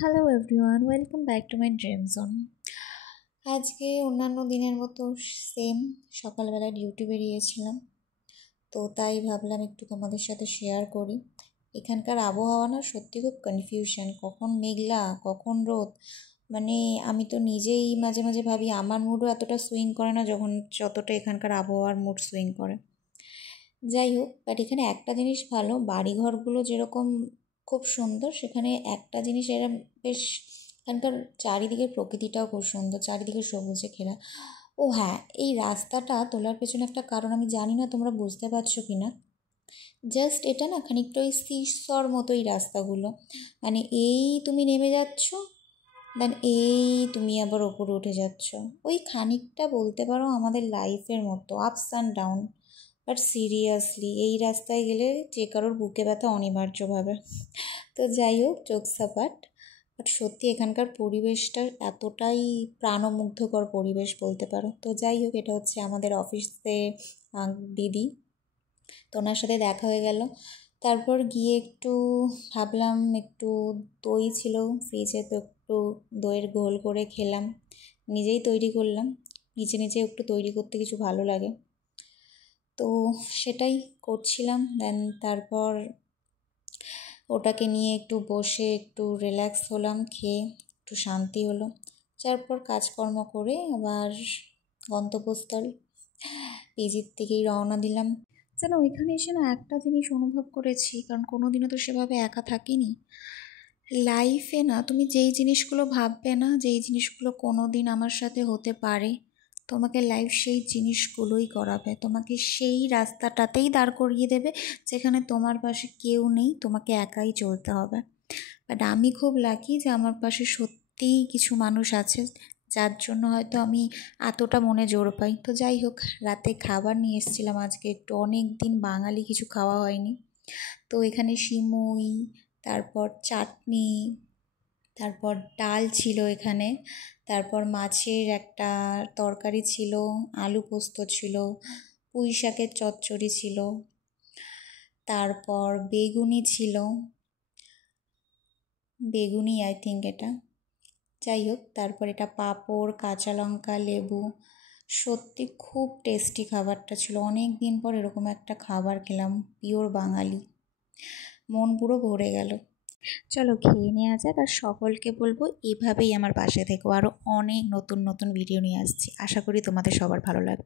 Hello everyone, welcome back to my dream zone. আজকে অন্যান্য দিনের মতো সেম সকালবেলা ডিউটি বেরিয়েছিলাম, তো তাই ভাবলাম একটু তোমাদের সাথে শেয়ার করি। এখানকার আবহাওয়া না সত্যি খুব কনফিউশন, কখন মেঘলা কখন রোদ। মানে আমি তো নিজেই মাঝে মাঝে ভাবি আমার মুডও এতটা সুইং করে না যতটা এখানকার আবহাওয়ার মুড সুইং করে। যাই হোক, বাট এখানে একটা জিনিস ভালো, বাড়িঘরগুলো যেরকম খুব সুন্দর, সেখানে একটা জিনিস এরা বেশ, এখানকার চারিদিকের প্রকৃতিটাও খুব সুন্দর, চারিদিকে সবুজে ঘেরা। ও হ্যাঁ, এই রাস্তাটা তোলার পেছনে একটা কারণ, আমি জানি না তোমরা বুঝতে পারছো কি না। জাস্ট এটা না খানিকটা ওই সিসর মতো এই রাস্তাগুলো, মানে এই তুমি নেমে যাচ্ছ, দেন এই তুমি আবার ওপরে উঠে যাচ্ছ, ওই খানিকটা বলতে পারো আমাদের লাইফের মতো ups and down. But seriously এই রাস্তায় গেলে যে কারোর বুকে ব্যথা অনিবার্যভাবে। তো যাই হোক, জোকস অ্যাপার্ট, বাট সত্যি এখানকার পরিবেশটা এতটাই প্রাণমুগ্ধকর পরিবেশ বলতে পারো। তো যাই হোক, এটা হচ্ছে আমাদের অফিসে দিদি, তো ওনার সাথে দেখা হয়ে গেল। তারপর গিয়ে একটু ভাবলাম, একটু দই ছিল ফ্রিজে, তো একটু দইয়ের ঘোল করে খেলাম, নিজেই তৈরি করলাম। নিজে নিজে একটু তৈরি করতে কিছু ভালো লাগে, তো সেটাই করছিলাম। দেন তারপর ওটাকে নিয়ে একটু বসে একটু রিল্যাক্স হলাম, খেয়ে একটু শান্তি হলো। তারপর কাজকর্ম করে আবার গন্তব্যস্থল পিজির থেকেই রওনা দিলাম। যেন ওইখানে এসে না একটা জিনিস অনুভব করেছি, কারণ কোনো দিনও তো সেভাবে একা থাকিনি লাইফে। না তুমি যেই জিনিসগুলো ভাববে না, যেই জিনিসগুলো কোনো দিন আমার সাথে হতে পারে, তোমাকে লাইফ সেই জিনিসগুলোই করাবে, তোমাকে সেই রাস্তাটাতেই দাঁড় করিয়ে দেবে যেখানে তোমার পাশে কেউ নেই, তোমাকে একাই চলতে হবে। বাট আমি খুব লাকি যে আমার পাশে সত্যিই কিছু মানুষ আছে, যার জন্য হয়তো আমি এতটা মনে জোর পাই। তো যাই হোক, রাতে খাবার নিয়ে এসেছিলাম আজকে, একটু অনেক দিন বাঙালি কিছু খাওয়া হয়নি, তো এখানে সিমুই, তারপর চাটনি, তারপর ডাল ছিল এখানে, তারপর মাছের একটা তরকারি ছিল, আলু পোস্ত ছিল, পুঁই শাকের চচ্চড়ি ছিল, তারপর বেগুনি ছিল, বেগুনি আই থিঙ্ক এটা। যাই হোক, তারপর এটা পাঁপড়, কাঁচা লঙ্কা, লেবু। সত্যি খুব টেস্টি খাবারটা ছিল, অনেক দিন পর এরকম একটা খাবার খেলাম, পিওর বাঙালি, মন পুরো ভরে গেল। চলো খেয়ে নেওয়া যাক, আর সকলকে বলবো এভাবেই আমার পাশে থেকো, আরও অনেক নতুন নতুন ভিডিও নিয়ে আসছি, আশা করি তোমাদের সবার ভালো লাগবে।